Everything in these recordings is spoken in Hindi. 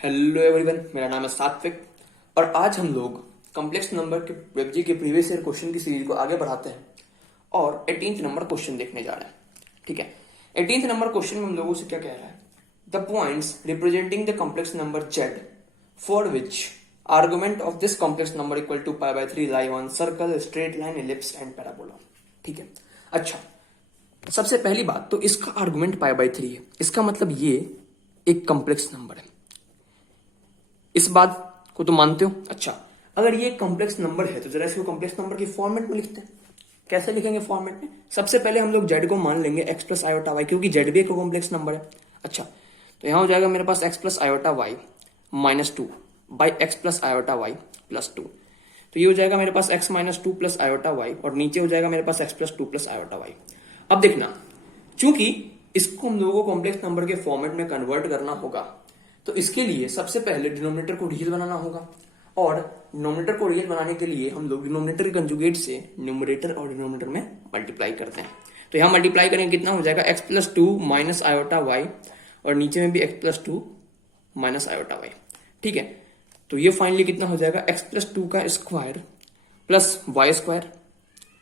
हेलो एवरीवन, मेरा नाम है सात्विक और आज हम लोग कॉम्प्लेक्स नंबर के वेबजी के प्रीवियस ईयर क्वेश्चन की सीरीज को आगे बढ़ाते हैं और 18th नंबर क्वेश्चन देखने जा रहे हैं। ठीक है, 18th नंबर क्वेश्चन में हम लोगों से क्या कह रहा है, the points representing the complex number Z for which argument of this complex number equal to pi by 3 lie on circle, straight line, ellipse and parabola. ठीक है, अच्छा, सबसे पहली बात तो इसका आर्गुमेंट पाई बाय 3 है। इसका मतलब ये एक कॉम्प्लेक्स नंबर है। इस बात को तो मानते हो? अच्छा, अगर ये कॉम्प्लेक्स नंबर है तो जरा इसको कॉम्प्लेक्स नंबर की फॉर्मेट में लिखते हैं। कैसे लिखेंगे फॉर्मेट में? सबसे पहले हम लोग जेड को मान लेंगे एक्स प्लस आयोटा वाई, क्योंकि जेड भी एक कॉम्प्लेक्स नंबर है। अच्छा, तो यहां हो जाएगा मेरे पास x plus iota Y minus 2 by x plus iota y plus 2। तो ये हो जाएगा मेरे पास x minus 2 plus iota Y और नीचे हो जाएगा मेरे पास x plus 2 plus iota y. अब देखना, चूंकि इसको हम लोगों को कॉम्प्लेक्स नंबर के फॉर्मेट में कन्वर्ट करना होगा तो इसके लिए सबसे पहले डिनोमिनेटर को रियल बनाना होगा और डिनोमिनेटर को रियल बनाने के लिए हम लोग डिनोमिनेटर के कंजुगेट से न्यूमरेटर और डिनोमिनेटर में मल्टीप्लाई करते हैं। तो यहां मल्टीप्लाई करेंगे, कितना हो जाएगा X plus 2 minus iota Y और नीचे में भी X plus 2 minus iota Y. ठीक है, तो ये फाइनली कितना हो जाएगा एक्स प्लस 2 का स्क्वायर प्लस वाई स्क्वायर।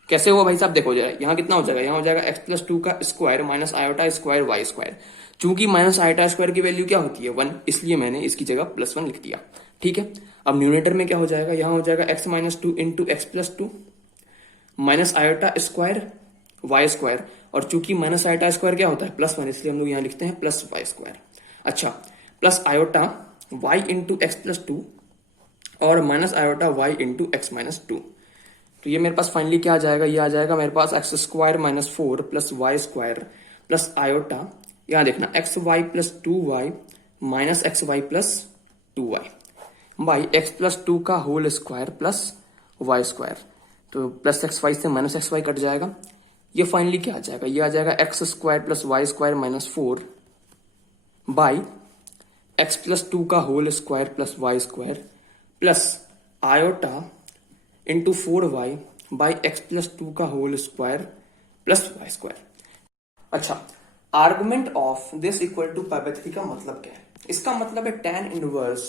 कैसे हुआ भाई साहब? देखो जरा, यहाँ कितना हो जाएगा, यहाँ हो जाएगा एक्स प्लस 2 का square minus iota square Y square. चूंकि माइनस आयोटा स्क्वायर की वैल्यू क्या होती है 1, इसलिए मैंने इसकी जगह प्लस 1 लिख दिया। ठीक है, अब न्यूमरेटर में क्या हो जाएगा, यहाँ हो जाएगा x minus 2 into x plus 2 minus iota square Y square, और चूंकि माइनस आयोटा स्क्वायर क्या होता है प्लस 1, इसलिए हम लोग यहाँ लिखते हैं प्लस वाई स्क्वायर। अच्छा, plus iota Y into x plus 2 और minus iota Y into x minus 2। तो ये मेरे पास फाइनली क्या आ जाएगा, ये आ जाएगा मेरे पास x square minus 4 plus Y square plus iota, यहां देखना x y plus 2y minus x y plus 2y by x plus 2 का whole square plus Y square. तो प्लस एक्स वाई से माइनस एक्स वाई कट जाएगा। ये फाइनली क्या आ जाएगा, ये आ जाएगा x square plus Y square minus 4 by x plus 2 का whole square plus Y square plus iota into 4y by x plus 2 का whole square plus Y square. अच्छा, argument of this equal to pi by 3 का मतलब क्या है? इसका मतलब है tan inverse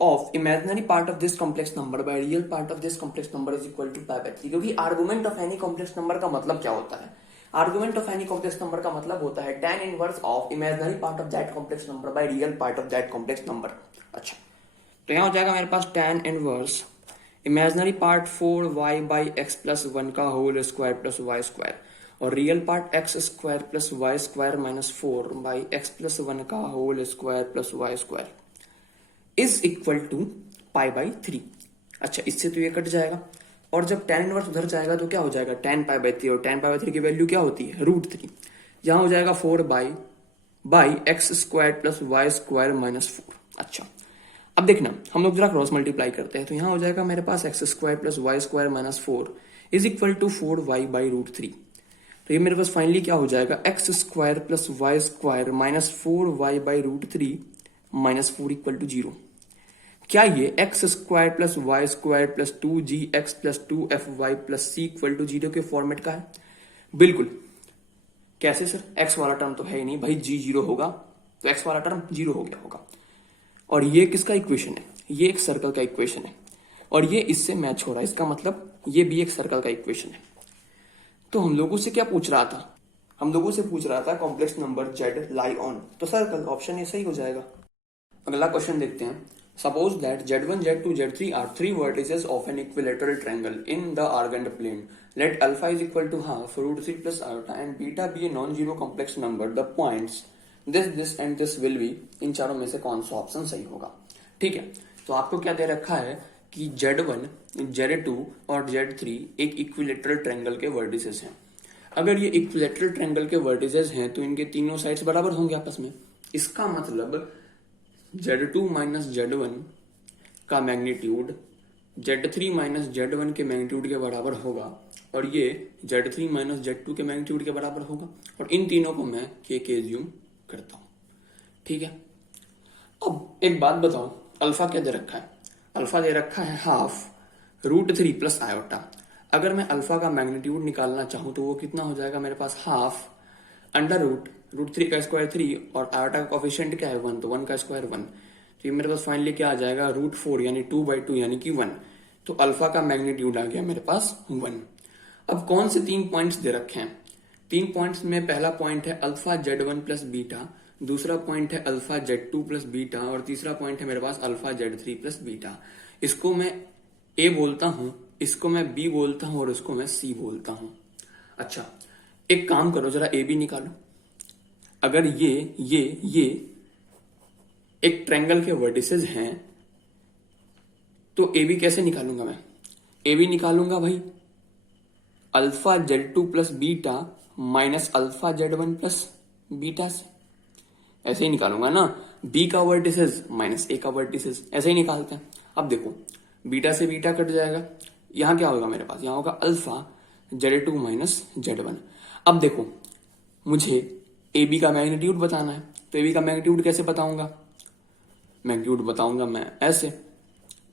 of imaginary part of this complex number by real part of this complex number is equal to pi by 3। क्योंकि argument of any complex number का मतलब क्या होता है? Argument of any complex number का मतलब होता है tan inverse of imaginary part of that complex number by real part of that complex number. अच्छा, तो यहां हो जाएगा मेरे पास tan inverse imaginary part 4y by x plus 1 का whole square plus Y square और real part x square plus Y square minus 4 by x plus 1 का whole square plus Y square is equal to pi by 3। अच्छा, इससे तो ये कट जाएगा और जब tan इनवर्स उधर जाएगा तो क्या हो जाएगा tan पाई बाई 3, और tan पाई बाई 3 की वैल्यू क्या होती है √3। यहां हो जाएगा 4 by X square plus Y square minus 4। अच्छा, अब देखना, हम लोग जरा क्रॉस मल्टीप्लाई करते हैं तो यहां हो जाएगा मेरे पास x square plus Y square minus 4 is equal to 4y by √3। तो ये मेरे पास फाइनली क्या हो जाएगा x square plus Y square minus 4y by √3 minus 4 equal to 0। क्या ये x square plus Y square plus 2gx plus 2fy plus c equal to 0 के फॉर्मेट का है? बिल्कुल। कैसे सर, एक्स वाला टर्म तो है ही नहीं भाई, g 0 होगा तो एक्स वाला टर्म 0 हो गया होगा। और ये किसका इक्वेशन है? ये एक सर्कल का इक्वेशन है और ये इससे मैच हो रहा है, इसका मतलब ये भी एक सर्कल का इक्वेशन है। तो हम लोगों से क्या पूछ रहा था? हम लोगों से पूछ रहा था complex number z lie on, तो सर्कल, ऑप्शन ये सही हो जाएगा। अगला क्वेश्चन देखते हैं। Suppose that z1 z2 z3 are 3 vertices of an equilateral triangle in the Argand plane. Let alpha is equal to half √3 plus iota and beta be a non zero complex number. The points this and this will be, इन चारों में से कौन सा ऑप्शन सही होगा? ठीक है, तो आपको क्या दे रखा है कि z1 z2 और z3 एक इक्विलेटरल ट्रायंगल के वर्टिसेस हैं। अगर ये इक्विलेटरल ट्रायंगल के वर्टिसेस हैं तो इनके तीनों साइड्स बराबर होंगे आपस में। इसका मतलब z2 माइनस z1 का मैग्नीट्यूड z3 माइनस z1 के मैग्नीट्यूड के बराबर होगा और ये z3 माइनस z2 के मैग्नीट्यूड के बराबर होगा, और इन तीनों को मैं के ज्यूम करता हूं। ठीक है, अब एक बात बताओ, अल्फा क्या दे रखा है? अल्फा दे रखा है हाफ √3 प्लस आयोटा। अगर मैं अल्फा का मैग्नीट्यूड निकालना चाहूं तो वो कितना हो जाएगा मेरे पास, हाफ अंडर √3 का स्क्वायर 3 और आयोटा का कोफिशिएंट क्या है 1, तो 1 का स्क्वायर 1। तो ये मेरे पास फाइनली क्या आ जाएगा, √4 यानी 2/2 यानी कि 1। तो अल्फा का मैग्नीट्यूड आ गया मेरे पास 1। अब कौन से 3 पॉइंट्स दे रखे हैं? 3 पॉइंट्स में पहला पॉइंट है अल्फा Z1 प्लस बीटा, दूसरा पॉइंट है अल्फा Z2 प्लस बीटा, और तीसरा पॉइंट है मेरे पास अल्फा Z3 प्लस बीटा। इसको मैं ए बोलता हूं, इसको मैं बी बोलता हूं और इसको मैं सी बोलता हूं। अच्छा, एक काम करो, जरा ए बी निकालो। अगर ये एक ट्रायंगल के वर्टिसेस हैं तो ए बी कैसे निकालूंगा मैं? ए बी निकालूंगा भाई alpha Z2 plus beta minus alpha Z1 plus beta से, ऐसे ही निकालूंगा ना। बी का वर्टिसेस माइनस ए का वर्टिसेस, ऐसे ही निकालते हैं। अब देखो, बीटा से बीटा कट जाएगा, यहां क्या होगा मेरे पास, यहां होगा अल्फा Z2 माइनस Z1। अब देखो, मुझे ए बी का मैग्नीट्यूड बताना है, तो ए बी का मैग्नीट्यूड कैसे बताऊंगा? मैग्नीट्यूड बताऊंगा मैं ऐसे,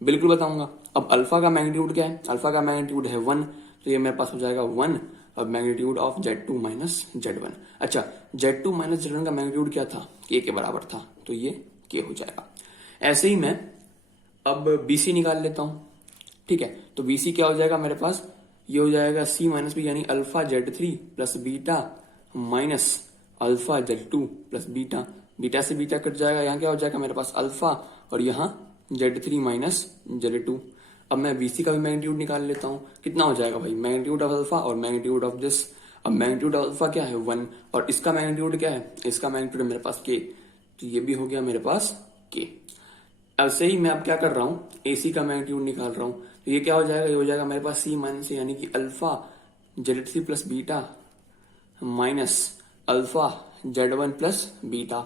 बिल्कुल बताऊंगा। अब अल्फा का मैग्नीट्यूड क्या है? अल्फा का मैग्नीट्यूड है 1, तो ये मेरे पास हो जाएगा 1। अब magnitude of Z2 minus Z1। अच्छा, Z2 माइनस Z1 का मैग्नीट्यूड क्या था? K के बराबर था, तो ये K हो जाएगा। ऐसे ही मैं अब BC निकाल लेता हूं, ठीक है। तो BC क्या हो जाएगा मेरे पास, ये हो जाएगा C माइनस बी यानी alpha Z3 plus beta minus alpha Z2 plus beta. Beta से बीटा कट जाएगा, यहाँ क्या हो जाएगा मेरे पास अल्फा, और यहाँ Z3 माइनस Z2। अब मैं BC का भी मैग्नीट्यूड निकाल लेता हूँ, कितना हो जाएगा भाई, मैग्नीट्यूड ऑफ अल्फा और मैग्नीट्यूड ऑफ दिस। अब मैग्नीट्यूड ऑफ अल्फा क्या है 1, और इसका मैग्नीट्यूड क्या है, इसका मैग्नीट्यूड है मेरे पास K, तो ये भी हो गया मेरे पास K। ऐसे ही मैं अब क्या कर रहा हूँ, AC का मैग्नीट्यूड निकाल रहा हूँ, तो ये क्या हो जाएगा, ये हो जाएगा मेरे पास C माइनस यानी कि alpha Z3 plus beta minus alpha Z1 plus beta.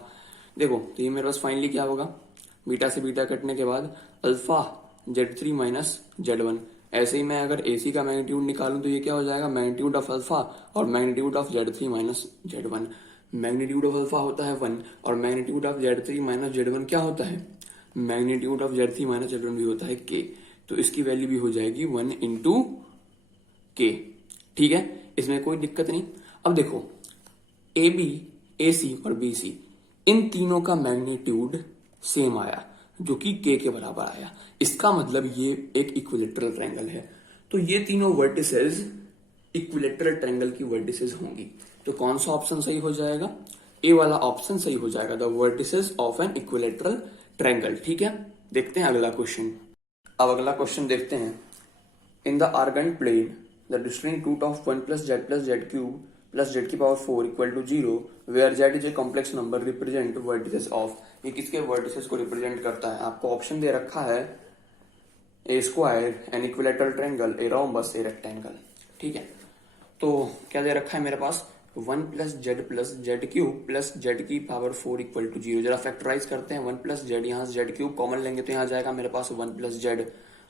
देखो, तो ये मेरे पास फाइनली क्या होगा, बीटा से बीटा कटने के बाद अल्फा Z3 माइनस Z1। ऐसे ही मैं अगर AC का मैग्नीट्यूड निकालूं तो ये क्या हो जाएगा, मैग्नीट्यूड ऑफ अल्फा और magnitude of Z3 minus Z1। Magnitude of alpha होता है 1 और magnitude of Z3 minus Z1 क्या होता है, magnitude of Z3 minus Z1 भी होता है K। तो इसकी वैल्यू भी हो जाएगी 1 इंटू K, ठीक है, इसमें कोई दिक्कत नहीं। अब देखो, AB, AC और BC इन तीनों का मैग्नीट्यूड सेम आया, जो कि K के बराबर आया। इसका मतलब ये एक इक्विलेटरल ट्रायंगल है, तो ये तीनों वर्टिसेस इक्विलेटरल ट्रायंगल की वर्टिसेस होंगी। तो कौन सा ऑप्शन सही हो जाएगा, ए वाला ऑप्शन सही हो जाएगा, the vertices of an equilateral triangle. ठीक है, देखते हैं अगला क्वेश्चन। अब अगला क्वेश्चन देखते हैं। In the Argand plane the distinct root of 1 plus z cube plus z की power 4 equal to 0 where z is a complex number represent vertices of. ये किसके वर्टिसेस को रिप्रेजेंट करता है? आपको ऑप्शन दे रखा है a square, an equilateral triangle, a rhombus, a rectangle. ठीक है, तो क्या दे रखा है मेरे पास, 1 plus z cube plus z की पावर 4 इक्वल टू 0। जरा फैक्टराइज करते हैं, 1 प्लस जेड, यहाँ से जेड क्यूब कॉमन लेंगे तो यहाँ जाएगा मेरे पास 1 प्लस जेड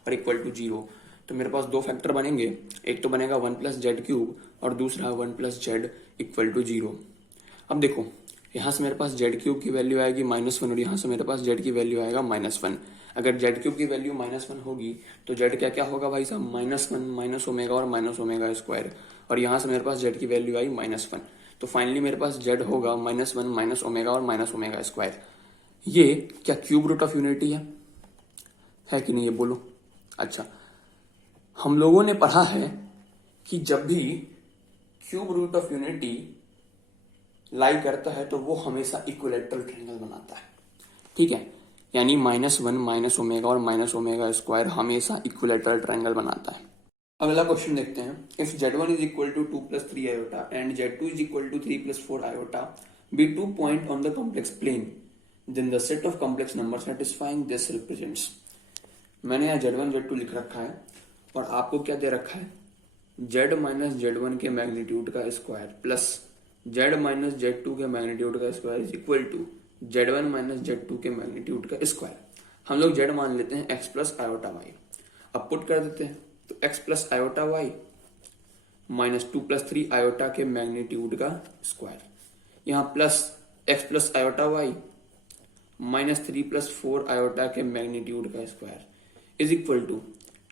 और इक्वल टू 0। तो मेरे पास दो फैक्टर बनेंगे, एक तो बनेगा 1 प्लस जेड क्यूब और दूसरा 1 प्लस जेड इक्वल टू 0। अब देखो, यहाँ से मेरे पास जेड क्यूब की वैल्यू आएगी -1 और यहाँ से मेरे पास जेड की वैल्यू आएगा -1। अगर जेड क्यूब की वैल्यू -1 होगी तो जेड क्या क्या होगा भाई साहब, -1 माइनस ओमेगा और माइनस ओमेगा स्क्वायर, और यहाँ से मेरे पास जेड की वैल्यू आई -1। तो फाइनली मेरे पास जेड होगा -1 माइनस ओमेगा और माइनस ओमेगा स्क्वायर। ये क्या क्यूब रूट ऑफ यूनिटी है कि नहीं, ये बोलो। अच्छा, हम लोगों ने पढ़ा है कि जब भी क्यूब रूट ऑफ यूनिटी लाई करता है तो वो हमेशा इक्विलेटरल ट्रायंगल बनाता है। ठीक है, यानी -1 माइनस ओमेगा और माइनस ओमेगा स्क्वायर हमेशा इक्विलेटरल ट्रायंगल बनाता है। अगला क्वेश्चन देखते हैं। If z1 is equal to 2 plus 3 iota and z2 is equal to 3 plus 4 iota be 2 point on the complex plane then the set of complex number satisfying this represents. मैंने यहाँ z1 z2 लिख रखा है और आपको क्या दे रखा है, z माइनस z1 के मैग्नीट्यूड का square plus z minus z2 के मैग्नीट्यूड का square is equal to z1 minus z2 के मैग्नीट्यूड का स्क्वायर। हम लोग z मान लेते हैं x प्लस आयोटा y। अब पुट कर देते हैं तो x plus iota y minus 2 plus 3 iota के मैग्नीट्यूड का स्क्वायर, यहाँ plus x plus iota y minus 3 plus 4 iota के मैग्नीट्यूड का square is equal to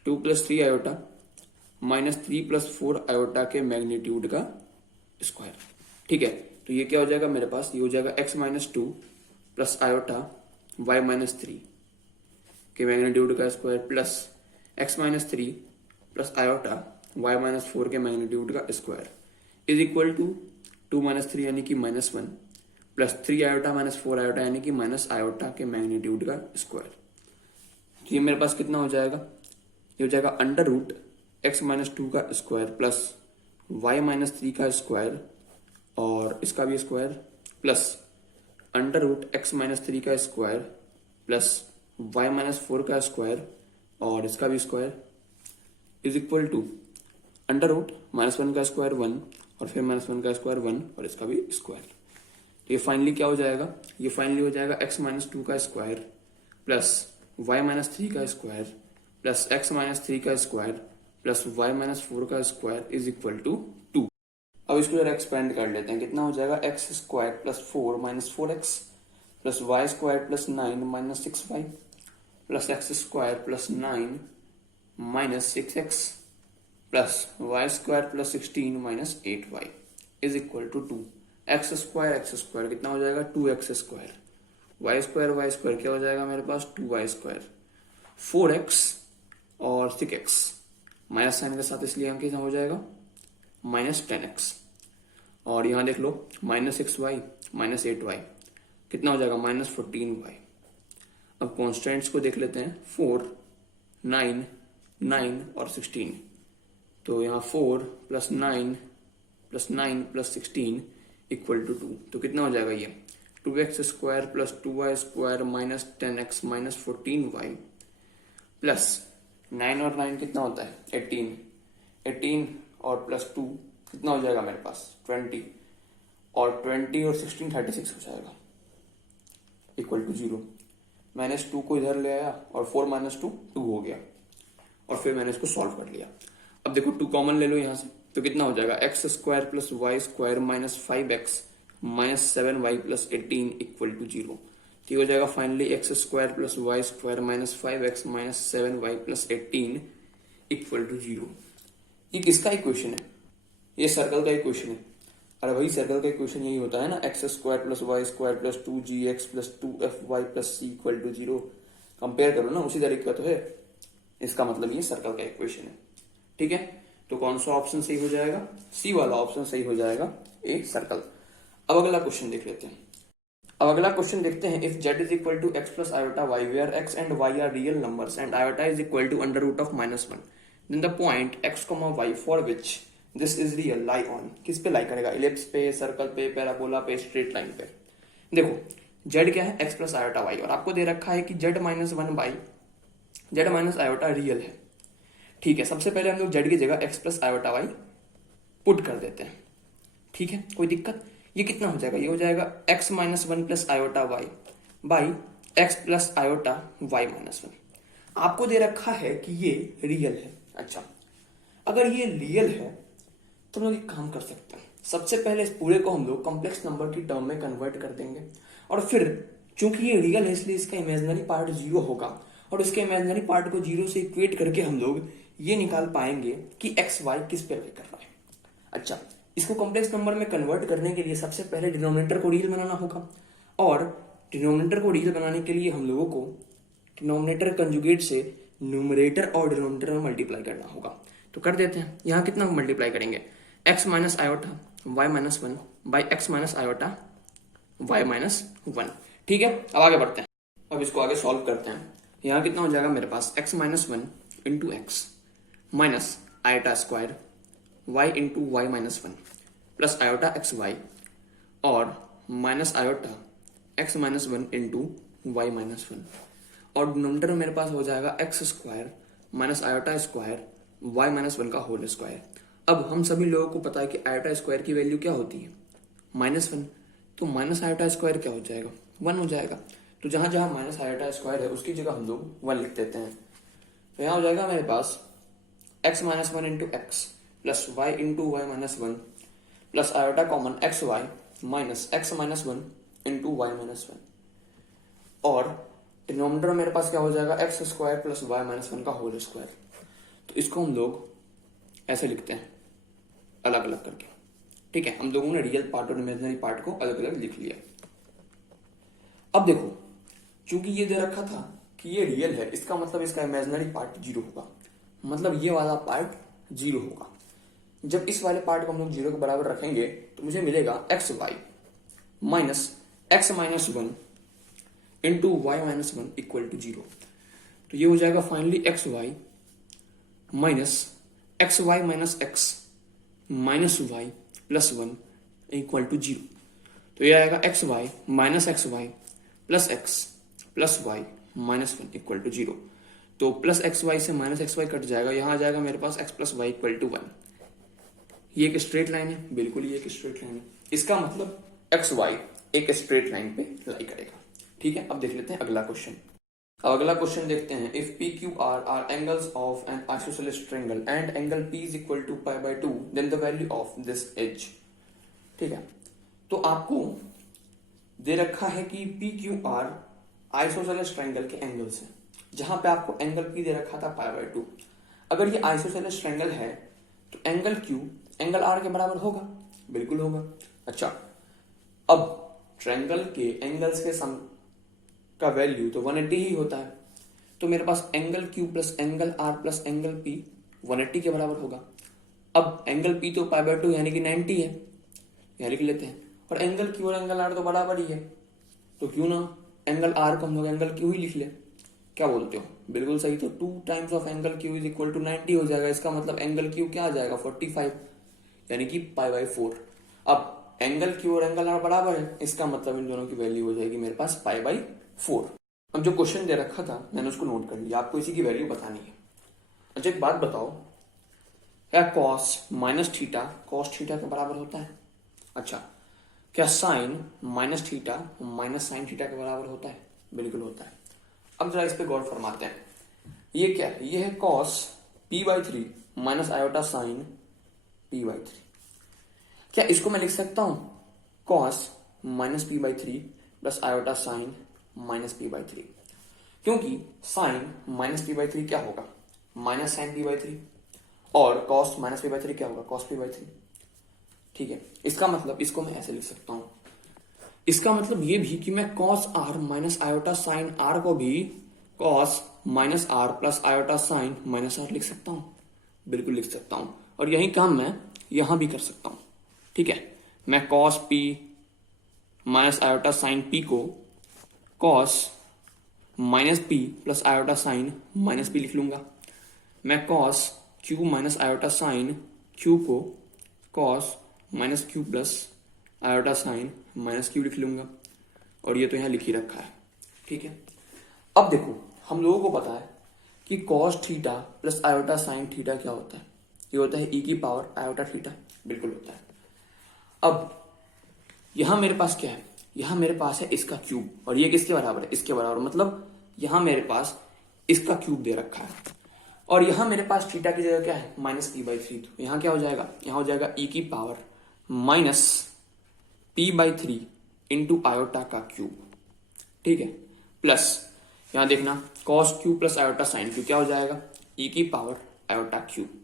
2 plus 3 iota minus 3 plus 4 iota के मैग्नीट्यूड का स्क्वायर। ठीक है, तो ये क्या हो जाएगा मेरे पास, ये हो जाएगा x minus 2 plus iota y minus 3 के मैग्नीट्यूड का square plus x minus three plus iota Y minus four के मैग्नीट्यूड का square is equal to two minus three यानी कि minus one plus three iota minus four iota यानी कि माइनस आयोटा के मैग्नीट्यूड का स्क्वायर। तो ये मेरे पास कितना हो जाएगा, ये हो जाएगा under root x minus two का square plus y minus three का स्क्वायर और इसका भी square plus under root x minus three का square plus y minus four का स्क्वायर और इसका भी square is equal to under root minus one का स्क्वायर वन और फिर माइनस वन का स्क्वायर वन और इसका भी स्क्वायर। तो ये फाइनली क्या हो जाएगा, ये फाइनली हो जाएगा एक्स माइनस टू का square plus y minus three का square plus x minus three का square plus y minus four का square is equal to two. अब इसको जरा एक्सपेंड कर लेते हैं, कितना हो जाएगा x square plus four minus four x plus Y square plus nine minus six y plus x square plus nine minus six x plus Y square plus 16 minus 8y is equal to two. X square कितना हो जाएगा, two x square Y square क्या हो जाएगा मेरे पास, two Y square four x और सिक्स एक्स माइनस साइन के साथ इसलिए हम कितना हो जाएगा माइनस टेन एक्स और यहां देख लो minus six y minus eight y कितना हो जाएगा माइनस 14y। अब कॉन्स्टेंट्स को देख लेते हैं, फोर नाइन नाइन और 16, तो यहाँ four plus nine plus 16 equal to two. तो कितना हो जाएगा ये two x square plus two Y square minus ten X minus 14y plus nine और नाइन कितना होता है 18 और प्लस टू कितना हो जाएगा मेरे पास 20 और 20 और 16 36 हो जाएगा equal to zero. Minus two को इधर ले आया और फोर माइनस टू टू हो गया और फिर मैंने इसको सॉल्व कर लिया। अब देखो टू कॉमन ले लो यहां से, तो कितना हो जाएगा x square plus Y square minus five x minus seven y plus 18 equal to zero. तो हो जाएगा finally x square plus Y square minus five x minus seven y plus 18 equal to zero. ये किसका इक्वेशन है, ये सर्कल का इक्वेशन है। अरे भाई सर्कल का इक्वेशन यही होता है ना, x square plus Y square plus two g x plus two f y plus c equal to zero. Compare करो ना, उसी तरीके का तो है, इसका मतलब ये सर्कल का इक्वेशन है। ठीक है, तो कौन सा ऑप्शन सही हो जाएगा, सी वाला ऑप्शन सही हो जाएगा, ए सर्कल। अब अगला क्वेश्चन देख लेते हैं। अब अगला क्वेश्चन देखते हैं, if z is equal to x plus iota y where x and y are real numbers and iota is equal to under root of minus one, then the point x, y for which this is real lie on. किस पे लाई करेगा, इलिप्स पे, सर्कल पे, पैराबोला पे, स्ट्रेट लाइन पे। देखो z क्या है x प्लस आयोटा y और आपको दे रखा है कि z minus one by z minus iota real है। ठीक है, सबसे पहले हम लोग z की जगह x plus iota y put कर देते हैं। ठीक है, कोई दिक्कत। ये कितना हो जाएगा, ये हो जाएगा x minus one plus iota y by x plus iota y minus one. आपको दे रखा है कि ये रियल है। अच्छा, अगर ये रियल है तो हम लोग एक काम कर सकते हैं, सबसे पहले इस पूरे को हम लोग कॉम्प्लेक्स नंबर की टर्म में कन्वर्ट कर देंगे और फिर चूंकि ये रियल है इसलिए इसका इमेजिनरी पार्ट जीरो होगा और इसके इमेजिनरी पार्ट को जीरो से इक्वेट करके हम लोग ये निकाल पाएंगे कि एक्स वाई किस पे लाई कर रहा है। अच्छा, इसको कॉम्प्लेक्स नंबर में कन्वर्ट करने के लिए सबसे पहले डिनोमिनेटर को रियल बनाना होगा और डिनोमिनेटर को रियल बनाने के लिए हम लोगों को डिनोमिनेटर कंजुगेट से न्यूमरेटर और डिनोमिनेटर में मल्टीप्लाई करना होगा। तो कर देते हैं, यहाँ कितना मल्टीप्लाई करेंगे, x minus iota Y minus one by x minus iota Y minus one. ठीक है, अब आगे बढ़ते हैं। अब इसको आगे सॉल्व करते हैं। यहाँ कितना हो जाएगा मेरे पास, x minus one into x minus iota square y into y minus one plus iota x y और minus iota x minus one into y minus one और डिनोमिनेटर में मेरे पास हो जाएगा x square minus iota square y minus one का होल स्क्वायर। अब हम सभी लोगों को पता है कि आयोटा स्क्वायर की वैल्यू क्या होती है, माइनस वन, तो माइनस आयोटा स्क्वायर क्या हो जाएगा, वन हो जाएगा। तो जहां जहां माइनस आयोटा स्क्वायर है उसकी जगह हम लोग वन लिख देते हैं। तो यहाँ हो जाएगा मेरे पास x minus one into x plus y into y minus one plus iota common x y minus x minus one into y minus one और डिनोमिनेटर में मेरे पास क्या हो जाएगा, x square plus y minus one का होल स्क्वायर। तो इसको हम लोग ऐसे लिखते हैं अलग अलग करके। ठीक है, हम लोगों ने रियल पार्ट और इमेजिनरी पार्ट को अलग अलग लिख लिया। अब देखो, चूंकि ये दे रखा था कि ये रियल है, इसका मतलब इसका इमेजिनरी पार्ट जीरो होगा, मतलब ये वाला पार्ट जीरो होगा। जब इस वाले पार्ट को हम लोग जीरो के बराबर रखेंगे तो मुझे मिलेगा x y minus x minus one into y minus one equal to zero. तो ये हो जाएगा finally x y minus x y minus x minus y plus one equal to zero. तो ये आएगा x y plus x plus y minus one equal to zero. तो प्लस एक्स वाई से माइनस एक्स वाई कट जाएगा, यहां आ जाएगा मेरे पास x plus y equal to one. ये एक स्ट्रेट लाइन है, बिल्कुल ये एक स्ट्रेट लाइन है, इसका मतलब एक्स वाई एक स्ट्रेट लाइन पे लाई करेगा। ठीक है, अब देख लेते हैं अगला क्वेश्चन। अब अगला क्वेश्चन देखते हैं। If P Q R angles of an isosceles triangle and angle P is equal to pi by two then the value of this edge. ठीक है, तो आपको दे रखा है कि P Q R isosceles triangle के एंगल्स हैं, जहां पे आपको एंगल पी दे रखा था पाई बाय टू। अगर ये आइसोसेलेस ट्रायंगल है तो एंगल क्यू एंगल आर के बराबर होगा, बिल्कुल होगा। अच्छा, अब ट्रायंगल के एंगल्स के सम का वैल्यू तो 180 ही होता है, तो मेरे पास angle Q plus angle R plus angle P 180 के बराबर होगा। अब एंगल पी तो पाई बाय टू यानी कि 90 है, यह लिख लेते हैं, और एंगल क्यू और एंगल आर तो बराबर ही है, तो क्यों ना एंगल आर को हम लोग एंगल क्यू ही लिख ले। क्या बोलते हो, बिल्कुल सही। तो 2 times of angle Q is equal to 90 हो जाएगा, इसका मतलब एंगल क्यू क्या आ जाएगा 45 यानी कि पाई बाय 4। अब एंगल क्यू और एंगल आर बराबर है, इसका मतलब इन दोनों की वैल्यू हो जाएगी मेरे पास पाई बाय 4। अब जो क्वेश्चन दे रखा था मैंने उसको नोट कर लिया, आपको इसी की वैल्यू बतानी है। अच्छा एक बात बताओ, क्या cos minus theta cos theta के बराबर होता है? अच्छा, क्या sin minus theta minus sin theta के बराबर होता है? बिल्कुल होता है। अब जरा इस पे गौर फरमाते हैं। ये क्या है? ये है cos P by three minus iota sine P by three. क्या इसको मैं लिख सकता हूं cos minus P by three plus iota sign minus P by three? क्योंकि sine minus P by three क्या होगा? Minus sine P by three, और cos minus P by three क्या होगा? Cos P by three. ठीक है, इसका मतलब इसको मैं ऐसे लिख सकता हूं। इसका मतलब ये भी कि मैं cos are minus iota sign r को भी cos minus are plus iota sign minus r लिख सकता हूं, बिल्कुल लिख सकता हूं। और यही काम मैं यहां भी कर सकता हूं। ठीक है, मैं cos P minus iota sine P को cos minus P plus iota sign minus P लिख लूंगा। मैं cos Q minus iota sine Q को cos minus Q plus iota sign minus Q लिख लूंगा, और ये तो यहां लिख ही रखा है। ठीक है, अब देखो हम लोगों को पता है कि cos theta plus iota sine theta क्या होता है? ये होता है ई की पावर आयोटा थीटा, बिल्कुल होता है। अब यहां मेरे पास क्या है? यहां मेरे पास है इसका क्यूब, और ये किसके बराबर है? इसके बराबर, मतलब यहां मेरे पास इसका क्यूब दे रखा है, और यहां मेरे पास थीटा की जगह क्या है? Minus P by three. तो यहां क्या हो जाएगा? यहां हो जाएगा ई की power minus P by three into iota का क्यूब। ठीक है, प्लस यहां देखना cos Q plus iota sine Q क्या हो जाएगा? ई की पावर आयोटा क्यूब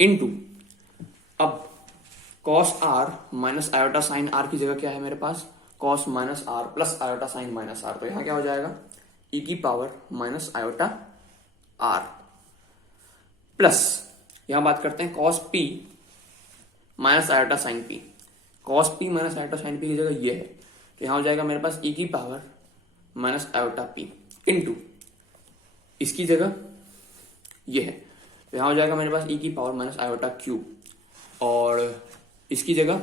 इंटू, अब cos are minus iota sign R की जगह क्या है मेरे पास? Cos minus are plus iota sign minus R. तो यहां क्या हो जाएगा? ई की power minus iota R plus, यहां बात करते हैं cos P minus iota sine P. Cos P minus iota sine P की जगह ये है, तो यहां हो जाएगा मेरे पास ई की power minus iota P into, इसकी जगह ये है, तो यहां हो जाएगा मेरे पास ई की पावर माइनस आयोटा क्यूब, और इसकी जगह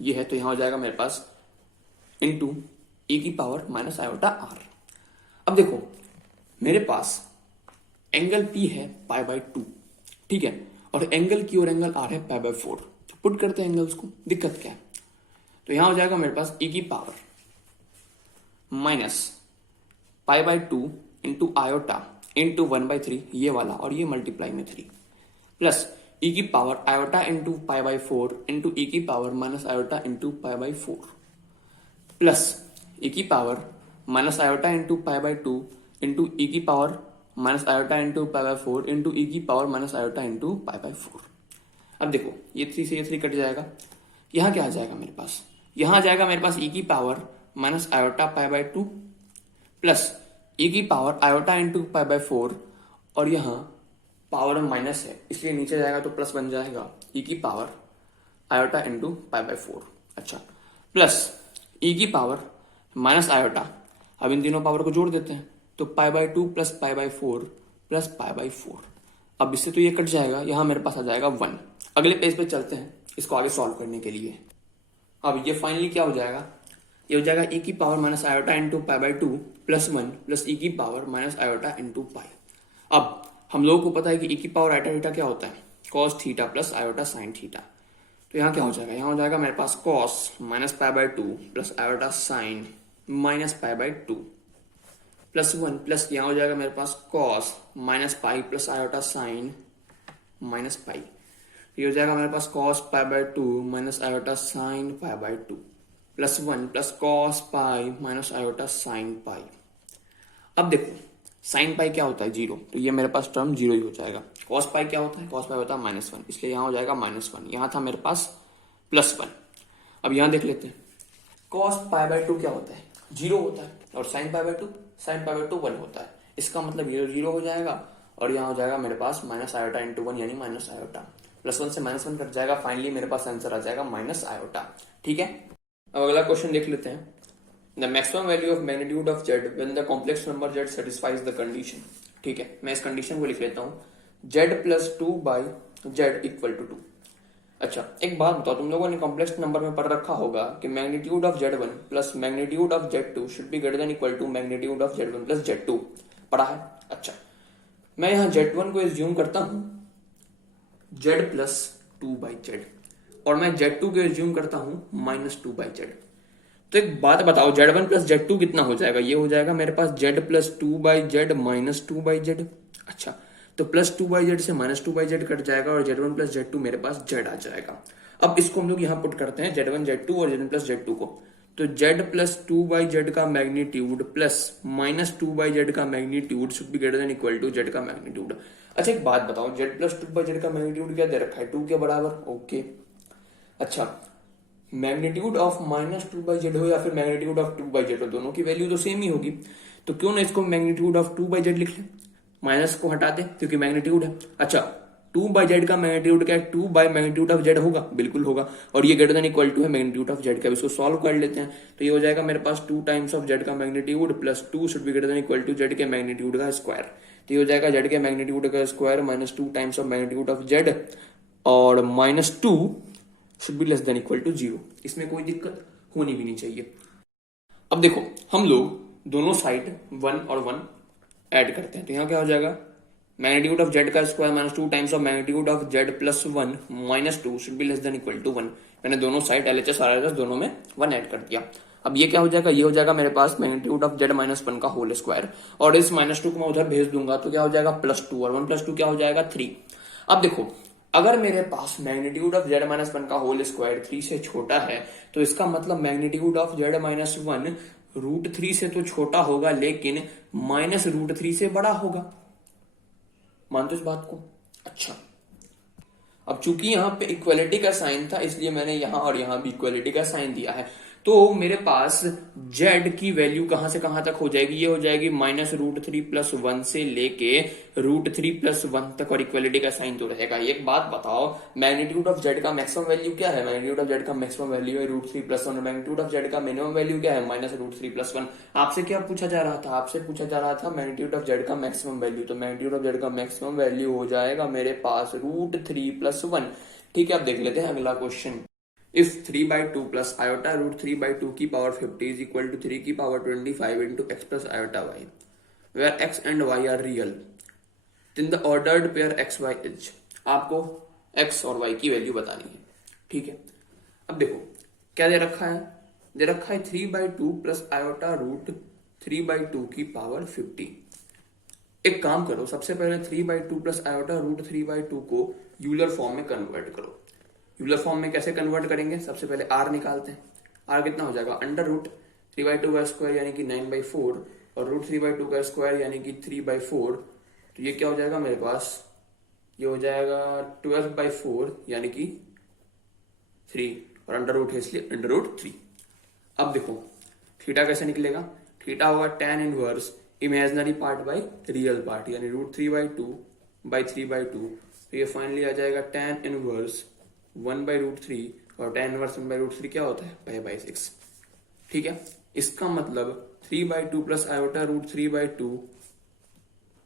ये है, तो यहां हो जाएगा मेरे पास इंटू ई की पावर माइनस आयोटा आर। अब देखो मेरे पास एंगल पी है पाई बाई टू, ठीक है, और एंगल क्यू और एंगल आर है पाई बाई फोर। तो पुट करते हैं एंगल्स को, दिक्कत क्या है? तो यहां हो जाएगा मेरे पास ई की power minus pi by two into iota into one by three, ये वाला, और ये मल्टीप्लाई में थ्री, प्लस ई की power iota into pi by four into e की power minus iota into pi by four, plus e की power minus iota into pi by two into e की power minus iota into pi by four into e की power minus iota into pi by four. अब देखो ये थ्री से ये थ्री कट जाएगा, यहां क्या आ जाएगा मेरे पास? यहां आ जाएगा मेरे पास ई की power minus iota pi by two plus e की power iota into pi by 4, और यहाँ पावर में माइनस है इसलिए नीचे जाएगा तो प्लस बन जाएगा e की power iota into pi by 4। अच्छा, प्लस e की पावर माइनस आयोटा, अब इन तीनों पावर को जोड़ देते हैं तो पाई by 2 plus pi by 4 plus pi by 4। अब इससे तो ये कट जाएगा, यहां मेरे पास आ जाएगा 1। अगले पेज पे चलते हैं इसको आगे सॉल्व करने के लिए। अब ये फाइनली क्या हो जाएगा, ये हो जाएगा e की power minus iota into pi by 2 plus 1 plus e की पावर माइनस आयोटा इंटू पाई। अब हम लोगों को पता है कि e की पावर आयोटा थीटा क्या होता है, cos theta plus iota sine theta. तो यहाँ क्या हो जाएगा, यहाँ हो जाएगा मेरे पास cos minus pi by 2 plus iota sign minus pi by 2 plus 1 plus यहाँ हो जाएगा मेरे पास cos minus pi plus iota sign minus pi. ये हो जाएगा मेरे पास cos pi by 2 minus iota sine pi by 2 plus 1 plus cos pi minus iota sine पाई। अब देखो साइन पाई क्या होता है, जीरो, तो ये मेरे पास टर्म जीरो ही हो जाएगा। कॉस पाई क्या होता है, कॉस पाई होता है -1, इसलिए यहाँ हो जाएगा -1, यहाँ था मेरे पास +1। अब यहाँ देख लेते हैं कॉस पाई बाय 2 क्या होता है, जीरो होता है, और साइन पाई बाय 2 1 होता है। इसका मतलब ये जीरो हो जाएगा और यहाँ हो जाएगा मेरे पास माइनस आयोटा इंटू 1 यानी माइनस आयोटा, +1 से -1 कट जाएगा, फाइनली मेरे पास आंसर आ जाएगा माइनस आयोटा। ठीक है, अब अगला क्वेश्चन देख लेते हैं। The maximum value of magnitude of z when the complex number z satisfies the condition. ठीक है, मैं इस कंडीशन को लिख लेता हूँ, z plus 2 by z equal to 2। अच्छा, एक बात बताओ, तुम लोगों ने कॉम्प्लेक्स नंबर में पढ़ रखा होगा कि magnitude of z 1 plus magnitude of z 2 should be greater than equal to magnitude of z 1 plus z 2, पढ़ा है। अच्छा, मैं यहाँ जेड 1 को एज्यूम करता हूँ जेड प्लस 2 बाई जेड, और मैं जेड 2 को एज्यूम करता हूँ -2 बाई जेड। तो एक बात बताओ, Z1 प्लस Z2 कितना हो जाएगा, ये हो जाएगा मेरे पास Z plus 2 by Z minus 2 by Z. अच्छा, तो प्लस 2 बाई जेड से -2 बाई जेड कट जाएगा और Z1 प्लस Z2 मेरे पास Z आ जाएगा। अब इसको हम लोग यहाँ पुट करते हैं Z1 Z2 और Z1 प्लस Z2 को, तो Z प्लस 2 बाई जेड का मैग्नीट्यूड प्लस -2 बाई जेड का magnitude should be greater than equal to z का मैग्नीट्यूड। अच्छा, एक बात बताओ, Z प्लस 2 बाई जेड का मैग्नीट्यूड क्या दे रखा है, 2 के बराबर। ओके, अच्छा, मैग्नीट्यूड ऑफ -2 बाई जेड हो या फिर मैग्नीट्यूड ऑफ 2 बाई जेड हो, दोनों की वैल्यू तो सेम ही होगी, तो क्यों ना इसको मैग्नीट्यूड ऑफ 2 बाई जेड लिख ले, माइनस को हटा दे क्योंकि मैग्नीट्यूड है। अच्छा, 2 बाई जेड का मैग्नीट्यूड क्या है, 2 बाई मैग्नीट्यूड ऑफ जेड होगा, बिल्कुल होगा, और ये ग्रेटर देन इक्वल टू है मैग्नीट्यूड ऑफ जेड का। इसको सॉल्व कर लेते हैं, तो ये हो जाएगा मेरे पास 2 टाइम्स ऑफ जेड का magnitude plus 2 should be greater than equal to z के मैग्नीट्यूड का स्क्वायर। तो ये हो जाएगा जेड के मैग्नीट्यूड का square -2 times of magnitude of z और -2 should be less than equal to 0। इसमें कोई दिक्कत होनी भी नहीं चाहिए। अब देखो, हम लोग दोनों साइड 1 और 1 ऐड करते हैं, तो यहाँ क्या हो जाएगा, मैग्नीट्यूड ऑफ जेड का square -2 times of magnitude of z plus 1 -2 should be less than equal to 1। मैंने दोनों साइड LHS RHS दोनों में 1 ऐड कर दिया। अब ये क्या हो जाएगा, ये हो जाएगा मेरे पास मैग्नीट्यूड ऑफ जेड -1 का होल स्क्वायर, और इस -2 को मैं उधर भेज दूंगा तो क्या हो जाएगा +2, और 1 + 2 क्या हो जाएगा 3। अब देखो, अगर मेरे पास मैग्नीट्यूड ऑफ जेड -1 का होल स्क्वायर 3 से छोटा है, तो इसका मतलब मैग्नीट्यूड ऑफ जेड -1 √3 से तो छोटा होगा लेकिन -√3 से बड़ा होगा। मानते हो इस बात को? अच्छा, अब चूंकि यहाँ पे इक्वलिटी का साइन था इसलिए मैंने यहाँ और यहाँ भी इक्वलिटी का साइन दिया है, तो मेरे पास z की वैल्यू कहां से कहां तक हो जाएगी, ये हो जाएगी -√3 + 1 से लेके √3 + 1 तक, और इक्वलिटी का साइन तो रहेगा। एक बात बताओ, मैग्नीट्यूड ऑफ z का मैक्सिमम वैल्यू क्या है, मैग्नीट्यूड ऑफ z का मैक्सिमम वैल्यू है √3 + 1, मैग्नीट्यूड ऑफ z का मिनिमम वैल्यू क्या है -√3 + 1। आपसे क्या पूछा जा रहा था, आपसे पूछा जा रहा था मैग्नीट्यूड ऑफ z का मैक्सिमम वैल्यू, तो मैग्नीट्यूड ऑफ z का मैक्सिमम वैल्यू हो जाएगा मेरे पास √3 + 1। ठीक है, अब देख लेते हैं अगला क्वेश्चन। If 3/2 plus iota √3/2 की पावर 50 is equal to 3 की power 25 into x plus iota y, where x and y are real, then the ordered pair xy is। आपको x और y की वैल्यू बतानी है। ठीक है, अब देखो क्या दे रखा है, दे रखा है 3/2 प्लस आयोटा √3/2 की पावर 50। एक काम करो, सबसे पहले 3/2 प्लस आयोटा √3/2 को यूलर फॉर्म में कन्वर्ट करो। यूलर फॉर्म में कैसे कन्वर्ट करेंगे, सबसे पहले r निकालते हैं। r कितना हो जाएगा, √3/2 का स्क्वायर यानी कि 9/4 और √3/2 का स्क्वायर यानी कि 3/4, तो ये क्या हो जाएगा मेरे पास, ये हो जाएगा 12/4 यानी कि 3, और अंडर है इसलिए √3। अब देखो थीटा कैसे निकलेगा, थीटा होगा tan 1 imaginary part by real part, यानी √3/2/3/2। तो ये फाइनली आ जाएगा tan इनवर्स 1/√3, और tan इनवर्स 1/√3 क्या होता है, π/6। ठीक है, इसका मतलब 3/2 प्लस आयोटा √3/2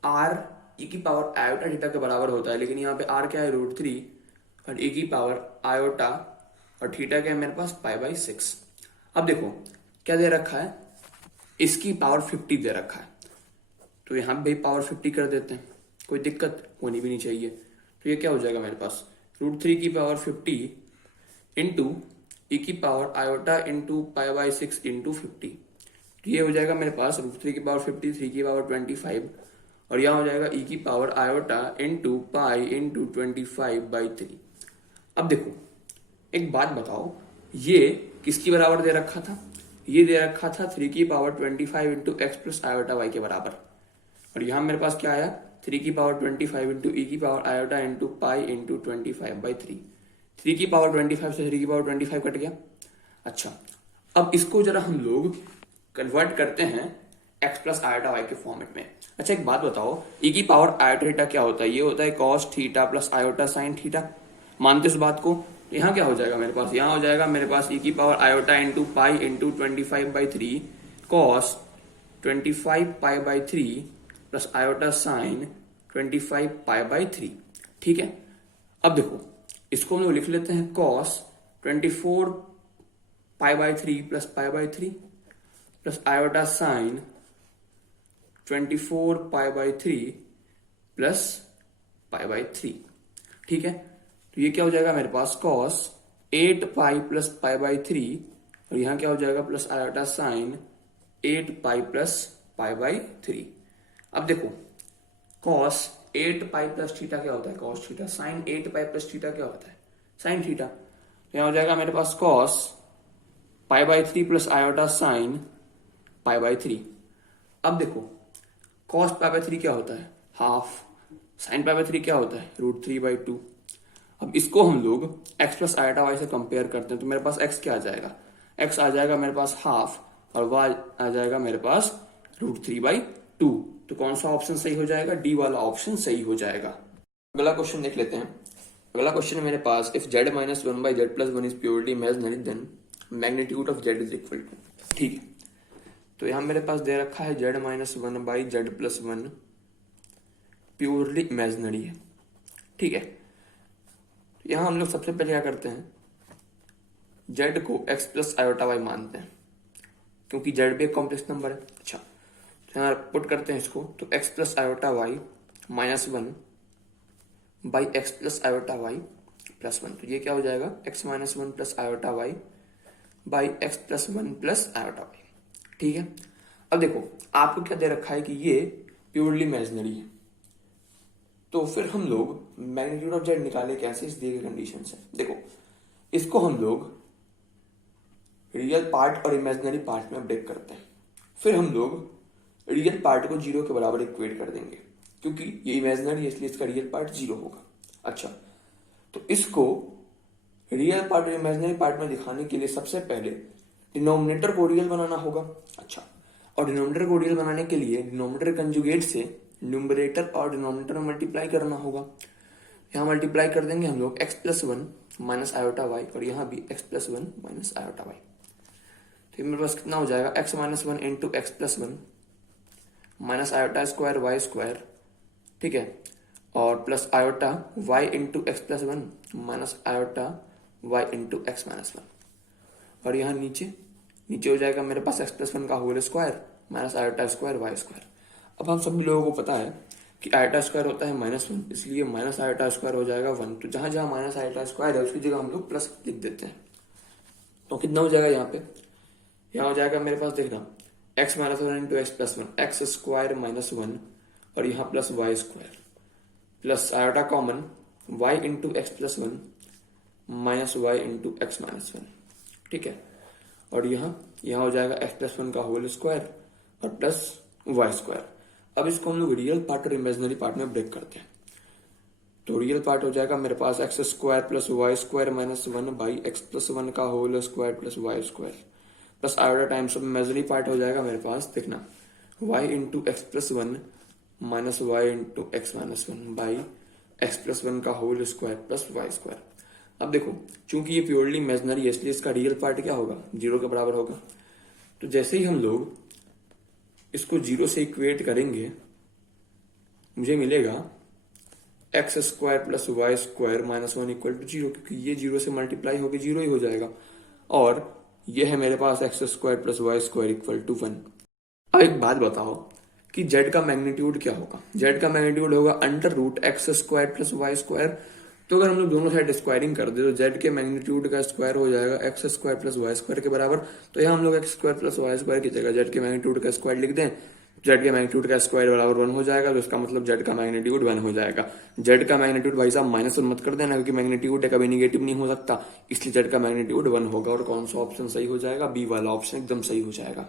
r e की पावर आयोटा थीटा के बराबर होता है, लेकिन यहाँ पे r क्या है √3 और e की पावर आयोटा और थीटा क्या है मेरे पास π/6। अब देखो क्या दे रखा है, इसकी पावर 50 दे रखा है, तो यहाँ भी पावर 50 कर देते हैं, कोई दिक्कत होनी भी नहीं चाहिए। तो ये क्या हो जाएगा मेरे पास, √3 की पावर 50 इंटू ई की पावर आयोटा इंटू π/6 इंटू 50। तो ये हो जाएगा मेरे पास √3 की पावर 50, 3 की पावर 25, और यहाँ हो जाएगा ई की power iota into pi into 25/3। अब देखो एक बात बताओ, ये किसकी बराबर दे रखा था, ये दे रखा था 3 की power 25 into x plus iota y के बराबर, और यहाँ मेरे पास क्या आया 3 की पावर 25 इंटू ई की power iota into pi into 25/3। 3 की पावर 25 से 3 की पावर 25 कट गया। अच्छा, अब इसको जरा हम लोग कन्वर्ट करते हैं एक्स प्लस आयोटा वाई के फॉर्मेट में। अच्छा एक बात बताओ, ई की पावर आयोटा थीटा क्या होता है, ये होता है cos theta plus iota sine theta, मानते इस बात को। यहाँ क्या हो जाएगा मेरे पास, यहाँ हो जाएगा मेरे पास ई की power iota into pi into 25/3 cos 25π/3 plus iota sine 25π/3। ठीक है, अब देखो इसको हम लोग लिख लेते हैं cos 24π/3 plus π/3 plus iota sine 24π/3 plus π/3। ठीक है, तो ये क्या हो जाएगा मेरे पास कॉस 8π प्लस π/3, और यहाँ क्या हो जाएगा प्लस आयोटा साइन 8π प्लस π/3। अब देखो कॉस 8π प्लस थीटा क्या होता है, cos theta, sine 8π plus theta क्या होता है, साइन थीटा। तो यहाँ हो जाएगा मेरे पास कॉस π/3 प्लस आयोटा साइन π/3। अब देखो कॉस π/3 क्या होता है, हाफ, साइन π/3 क्या होता है √3/2। अब इसको हम लोग x प्लस आयोटा वाई से कंपेयर करते हैं, तो मेरे पास x क्या आ जाएगा, x आ जाएगा मेरे पास हाफ, और y आ जाएगा मेरे पास √3/2। तो कौन सा ऑप्शन सही हो जाएगा, डी वाला ऑप्शन सही हो जाएगा। अगला क्वेश्चन देख लेते हैं। अगला क्वेश्चन मेरे पास, if z minus 1/z+1 is purely imaginary then magnitude of z is equal to. ठीक है, तो यहाँ मेरे पास दे रखा है z minus 1/z+1 purely imaginary है। ठीक है, यहां हम लोग सबसे पहले क्या करते हैं, z को x प्लस आयोटा वाई मानते हैं, क्योंकि z भी एक कॉम्प्लेक्स नंबर है। अच्छा, तो यहाँ पुट करते हैं इसको, तो x plus iota y -1 by x plus iota y +1। तो ये क्या हो जाएगा, x minus 1 plus iota y by x plus 1 plus iota Y. ठीक है, अब देखो आपको क्या दे रखा है कि ये प्योरली इमेजिनरी है, तो फिर हम लोग मैग्नीट्यूड ऑफ z निकाले कैसे, इस दिए गए कंडीशन से। देखो इसको हम लोग रियल पार्ट और इमेजिनरी पार्ट में ब्रेक करते हैं, फिर हम लोग रियल पार्ट को 0 के बराबर इक्वेट कर देंगे, क्योंकि ये इमेजिनरी है इसलिए इसका रियल पार्ट 0 होगा। अच्छा, तो इसको रियल पार्ट और इमेजिनरी पार्ट में दिखाने के लिए सबसे पहले डिनोमिनेटर को रियल बनाना होगा। अच्छा, और डिनोमिनेटर को रियल बनाने के लिए डिनोमिनेटर कंजुगेट से न्यूमरेटर और डिनोमिनेटर में मल्टीप्लाई करना होगा। यहाँ मल्टीप्लाई कर देंगे हम लोग x+1 माइनस आयोटा वाई, और यहाँ भी x+1 माइनस आयोटा वाई। तो मेरे पास कितना हो जाएगा, x minus 1 into x+1 minus iota square Y square. ठीक है, और plus iota y into x+1 minus iota y into x minus 1, और यहाँ नीचे हो जाएगा मेरे पास x+1 का whole square minus iota square Y square. अब हम सभी लोगों को पता है कि आयोटा स्क्वायर होता है -1, इसलिए माइनस आयोटा स्क्वायर हो जाएगा 1। तो जहां जहां माइनस आयोटा स्क्वायर है उसकी जगह हम लोग प्लस लिख देते हैं। तो कितना हो जाएगा यहाँ पे, यहाँ हो जाएगा मेरे पास देखना x minus 1 into x+1 x square -1, और यहाँ plus Y square plus iota common y into x+1 minus y into x minus 1। ठीक है, और यहाँ हो जाएगा x+1 का होल स्क्वायर और प्लस वाई स्क्वायर। अब इसको हम लोग रियल पार्ट और इमेजिनरी पार्ट में ब्रेक करते हैं। तो रियल पार्ट हो जाएगा मेरे पास x square plus Y square -1 by x+1 का whole square plus Y square plus iota times of imaginary part हो जाएगा मेरे पास देखना y into x plus one minus y into x minus one by x plus one का whole square plus Y square. अब देखो, चूंकि ये प्योरली इमेजिनरी है इसलिए इसका रियल पार्ट क्या होगा, जीरो के बराबर होगा। तो जैसे ही हम लोग इसको जीरो से इक्वेट करेंगे मुझे मिलेगा x square plus Y square minus one equal to zero, क्योंकि ये जीरो से मल्टीप्लाई होकर जीरो ही हो जाएगा। और ये है मेरे पास x square plus Y square equal to one. अब एक बात बताओ कि जेड का मैग्नीट्यूड क्या होगा। जेड का मैग्नीट्यूड होगा under root x square plus Y square. तो अगर हम लोग दोनों साइड स्क्वायरिंग कर दे तो जेड के मैग्नीट्यूड का स्क्वायर हो जाएगा x square plus Y square के बराबर। तो यहाँ हम लोग x square plus Y square की जगह जेड के मैग्नीट्यूड का स्क्वायर लिख दें, जेड के मैग्नीट्यूड का स्क्वायर बराबर वन हो जाएगा। तो इसका मतलब जेड का मैग्नीट्यूड वन हो जाएगा। जेड का मैग्नीट्यूड भाई साहब माइनस वन मत कर देना, क्योंकि मैग्नीट्यूड है कभी निगेटिव नहीं हो सकता, इसलिए जेड का मैग्नीट्यूड वन होगा। और कौन सा ऑप्शन सही हो जाएगा, बी वाला ऑप्शन एकदम सही हो जाएगा।